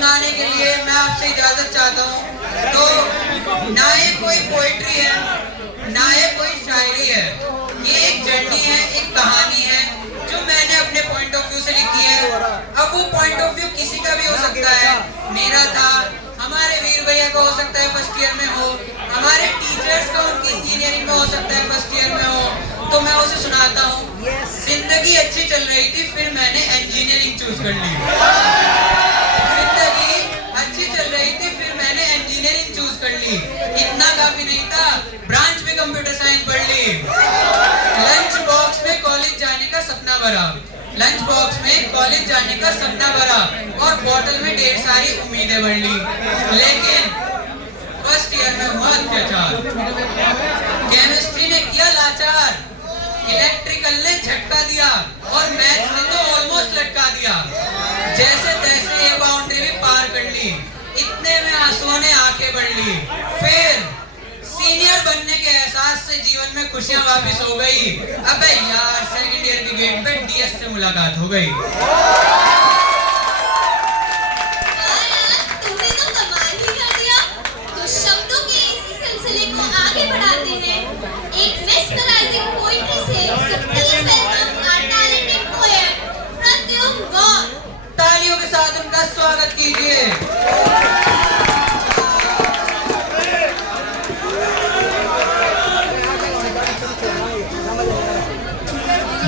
सुनाने के लिए मैं आपसे इजाजत चाहता हूँ। तो ना ये कोई पोइट्री है ना ये कोई शायरी है, ये एक जर्नी है, एक कहानी है जो मैंने अपने पॉइंट ऑफ व्यू से लिखी है। अब वो पॉइंट ऑफ व्यू किसी का भी हो सकता है, मेरा था, हमारे वीर भैया का हो सकता है फर्स्ट ईयर में हो, हमारे टीचर्स का उनकी इंजीनियरिंग में हो सकता है फर्स्ट ईयर में हो। तो मैं उसे सुनाता हूँ। जिंदगी अच्छी चल रही थी, फिर मैंने इंजीनियरिंग चूज कर ली। जिंदगी अच्छी चल रही थी, फिर मैंने इंजीनियरिंग चूज कर ली। इतना काफी नहीं था, ब्रांच में कंप्यूटर साइंस पढ़ ली। लंच बॉक्स में कॉलेज जाने का सपना भरा, लंच बॉक्स में कॉलेज जाने का सपना भरा और बोतल में ढेर सारी उम्मीदें भर ली। लेकिन फर्स्ट ईयर में हुआ अत्याचार, केमिस्ट्री ने किया लाचार, इलेक्ट्रिकल ने झटका दिया और मैथ्स ने तो ऑलमोस्ट लटका दिया। जैसे तैसे ये बाउंड्री भी पार कर ली, इतने में आंसुओं ने आंखें भर ली। फिर सीनियर बनने के एहसास से जीवन में खुशियां वापस हो गई। अबे यार, सेकंड ईयर के गेट पे डीएस से मुलाकात हो गई। तुमने तो कमाल ही कर दिया। तो शब्दों के इसी सिलसिले को आगे बढ़ाते हैं एक मेस्मराइजिंग पोएट्री से टैलेंटेड पोएट प्रद्युम्न गौर। तालियों के साथ उनका स्वागत कीजिए।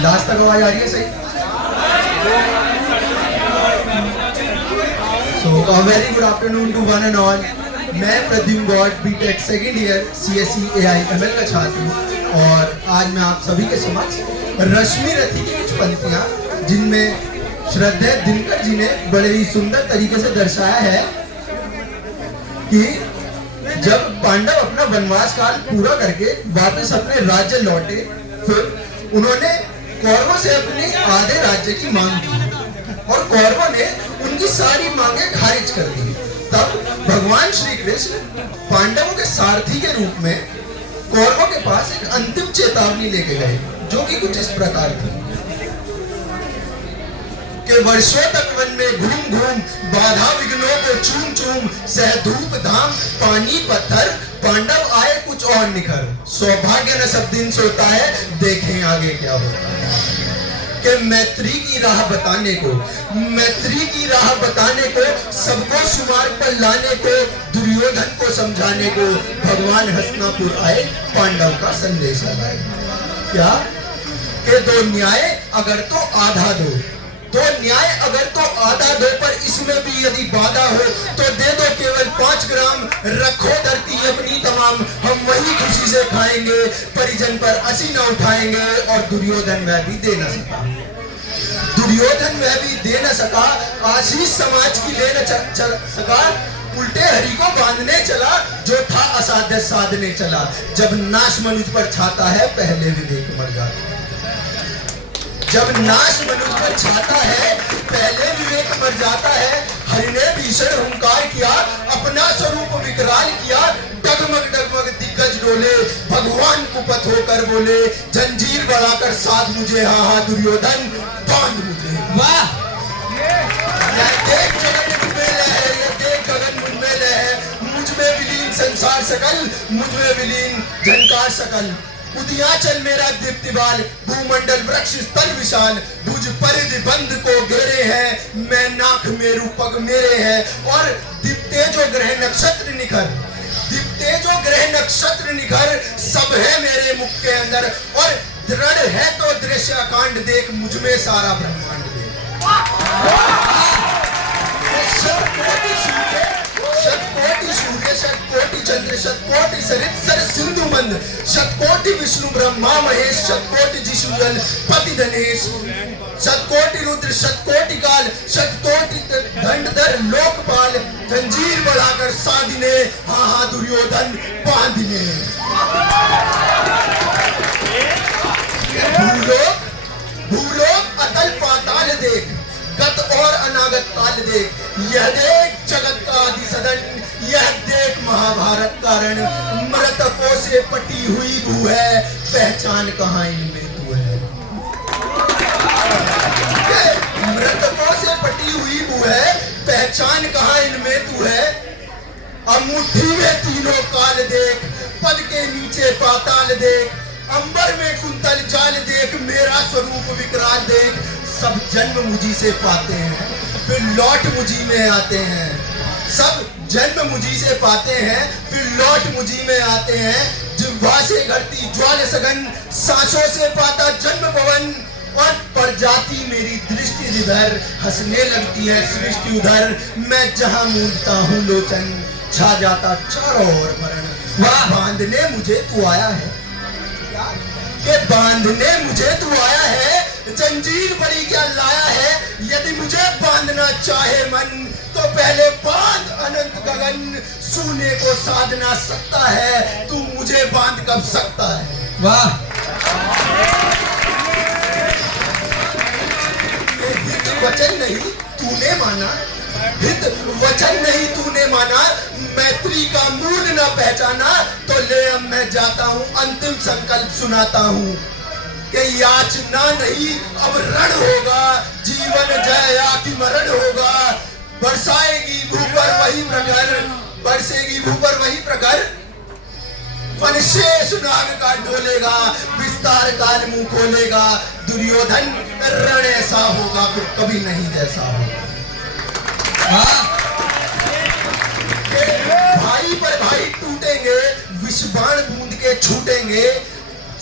लास्ट तक आवाज आ रही है सही? So very good afternoon to one and all. मैं Pradyumn Gaur, BTech second year CSE AI ML का छात्र हूँ और आज मैं आप सभी के समक्ष रश्मि रथी की कुछ पंक्तियाँ, जिनमें श्रद्धेय दिनकर जी ने बड़े ही सुंदर तरीके से दर्शाया है कि जब पांडव अपना वनवास काल पूरा करके वापस अपने राज्य लौटे, फिर उन्होंने कौरवों से अपने आधे राज्य की मांग की और कौरवों ने उनकी सारी मांगे खारिज कर दी। तब भगवान श्री कृष्ण पांडवों के सारथी के रूप में कौरवों के पास एक अंतिम चेतावनी लेके गए, जो कि कुछ इस प्रकार थी कि वर्षों तक वन में घूम घूम बाधा विघ्नों को चूम चूम सह धूप धाम पानी पत्थर पांडव आए कुछ और निखर। सौभाग्य न सब दिन सोता है, देखें आगे क्या होता है। कि मैत्री की राह बताने को, मैत्री की राह बताने को, सबको सुमार्ग पर लाने को, दुर्योधन को समझाने को भगवान हस्तिनापुर आए, पांडव का संदेश लाए। क्या कि दो न्याय अगर तो आधा दो, तो न्याय अगर तो आधा दो, पर इसमें भी यदि बाधा हो तो दे दो केवल 5 ग्राम। रखो धरती अपनी तमाम, हम वही खुशी से खाएंगे, परिजन पर असी न उठाएंगे। और दुर्योधन वह भी दे न सका, दुर्योधन वह भी दे न सका, आशीष समाज की ले न सका। उल्टे हरि को बांधने चला, जो था असाध्य साधने चला। जब नाश मनुष्य पर छाता है, पहले विवेक मर जाता है। जब नाश मनुष्य पर छाता है, पहले विवेक मर जाता है। हरि ने भीषण हुंकार किया, अपना स्वरूप विकराल किया। डगमग डगमग दिग्गज डोले, भगवान कुपथ होकर बोले, जंजीर बढ़ाकर साध मुझे, हाँ हाँ दुर्योधन बांध मुझे। वाह! यह देख जगन मुझ में लहै, यह देख गगन मुझ में लहै, मुझ में विलीन संसार सकल, मुझ में विलीन झंकार सकल। उदयाचल मेरा दीप्तिबाल, भूमंडल वृक्ष स्थल विशाल। भुज परिधि बंध को घेरे हैं, मैं नाक मेरु पग मेरे हैं। और दीप्ते जो ग्रह नक्षत्र निखर, दीप्ते जो ग्रह नक्षत्र निखर, सब है मेरे मुख के अंदर। और दृढ़ है तो दृश्य अकांड देख, मुझ में सारा ब्रह्मांड देख। शतकोटि सूर्य शतकोटि चंद्र शतकोटि सरित सर सिंधु मंद, शतकोटि विष्णु ब्रह्मा महेश, शतकोटि जिशुजल पति धनेश, शतकोटि रुद्र शतकोटि काल, शतकोटि दंडधर लोकपाल। जंजीर बढ़ाकर साधिने, हाँ हाँ दुर्योधन बांधिने। भूलोक भूलोक अतल पाताल देख, गत और अनागत काल देख। यह देख जगत का आदि सदन, यह देख महाभारत का रण। मृतकों से पटी हुई भू है, पहचान कहाँ इनमें तू है। मृतकों से पटी हुई भू है, पहचान कहाँ अब मुट्ठी में तीनों काल देख, पद के नीचे पाताल देख, अंबर में कुंतल जाल देख, मेरा स्वरूप विकराल देख। सब जन्म मुझी से पाते हैं, फिर लौट मुझी में आते हैं। सब जन्म मुझी से पाते हैं, फिर लौट मुझी में आते हैं। जिह्वा से घड़ती ज्वाल सघन, सांसों से पाता जन्म पवन। और पर जाती मेरी दृष्टि जिधर, हंसने लगती है सृष्टि उधर। मैं जहां मूंदता हूँ लोचन, छा जाता चारों ओर मरण। वाह बांधने मुझे तू आया है, के बांधने मुझे तू आया है। जंजीर बड़ी क्या लाया है, यदि मुझे बांधना चाहे मन, तो पहले बांध अनंत गगन। सूने को साधना सकता है, तू मुझे बांध कब सकता है। वाह हित वचन नहीं तूने माना, हित वचन नहीं तूने माना। मैत्री का मूल न पहचाना, तो ले अब मैं जाता हूँ। अंतिम संकल्प सुनाता हूँ कि याचना नहीं अब रण होगा। जीवन जय या कि मरण होगा। बरसाएगी भू पर वही प्रखर, बरसेगी भू पर वही प्रखर। वनशेष नाग का डोलेगा, विस्तार काल मुंह खोलेगा। दुर्योधन रण ऐसा होगा, फिर कभी नहीं जैसा होगा। भाई पर भाई टूटेंगे, विष बाण बूंद के छूटेंगे।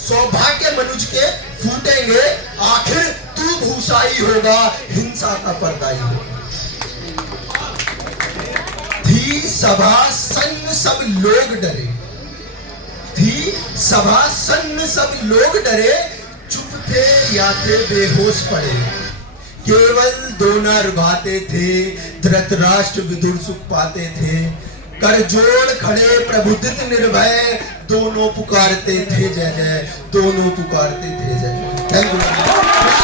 सौभाग्य मनुज के फूटेंगे, आखिर तू भूसाई होगा, हिंसा का पर्दाई होगा। थी सभा सन्न सब लोग डरे, थी सभा सन्न सब लोग डरे। चुप थे या थे बेहोश पड़े, केवल दो रुभाते थे। धृतराष्ट्र विदुर सुख पाते थे, कर जोड़ खड़े प्रबुद्धित निर्भय। दोनों पुकारते थे जय जय, दोनों पुकारते थे जय जय। Thank you.